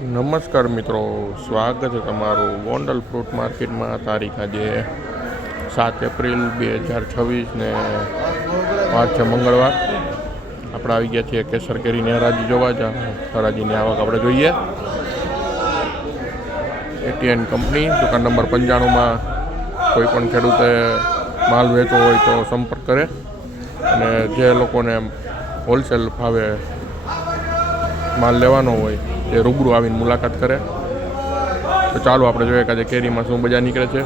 નમસ્કાર મિત્રો, સ્વાગત છે તમારું ગોંડલ ફ્રૂટ માર્કેટમાં. તારીખ આજે 7 એપ્રિલ 2026 ને વાર છે મંગળવાર. આપણે આવી ગયા છીએ કેસર કેરીની હરાજી જોવા. હરાજીની આવક આપણે જોઈએ. એટીએન કંપની દુકાન નંબર 95માં કોઈ પણ ખેડૂતે માલ વેચવો હોય તો સંપર્ક કરે, અને જે લોકોને હોલસેલ ભાવે માલ લેવાનો હોય તે રૂબરૂ આવીને મુલાકાત કરે. તો ચાલો આપણે જોઈએ કે આજે કેરીમાં શું બજાર નીકળે છે.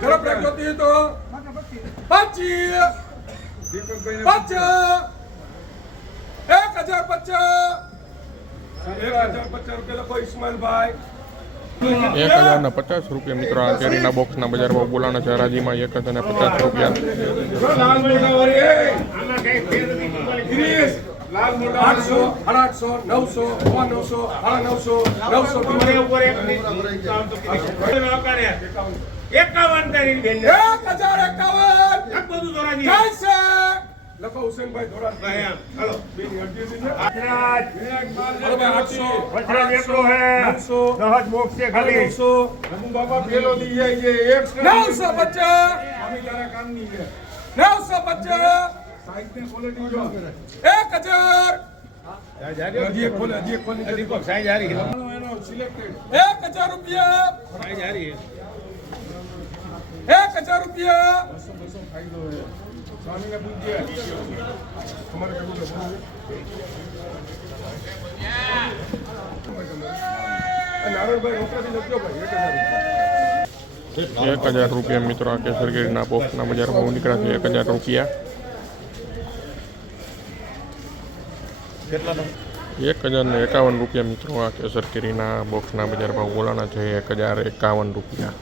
ઝડપ જોતી તો 25 ઇસ્માઇલભાઈ 1050 રૂપિયા. મિત્રો આ કેરીના બોક્સના બજારમાં બોલાણા છે હરાજીમાં 1050 રૂપિયા. લાલ મોટા 800, 800, 900, 51 લખો હુસેનભાઈ ધોરાજી. હાલો બેની અરજી છે. 800 બોક્સ છે ખાલી 900. રમુ બાબા પેલો દી જાય છે 950. આમી તારા કામની છે 950. સાઈઝ ને ક્વોલિટી જો 1000. હજી એક ખોલે દીપક સાઈઝ હારી એનો સિલેક્ટેડ 1000 રૂપિયા. સાઈઝ હારી 1000 રૂપિયા. 200 ફાયદો છે. સ્વામીને પૂછજે તમારે કેવું છે નારાયણભાઈ રોકડાથી લખજો ભાઈ 1000 રૂપિયા. મિત્રો આ કેસર કેરીના બોક્સના બજારમાં નીકળ્યા છે 1000 રૂપિયા. 1051 રૂપિયા. મિત્રો આ કેસર કેરીના બોક્સના બજારમાં બોલાણા છે 1051 રૂપિયા.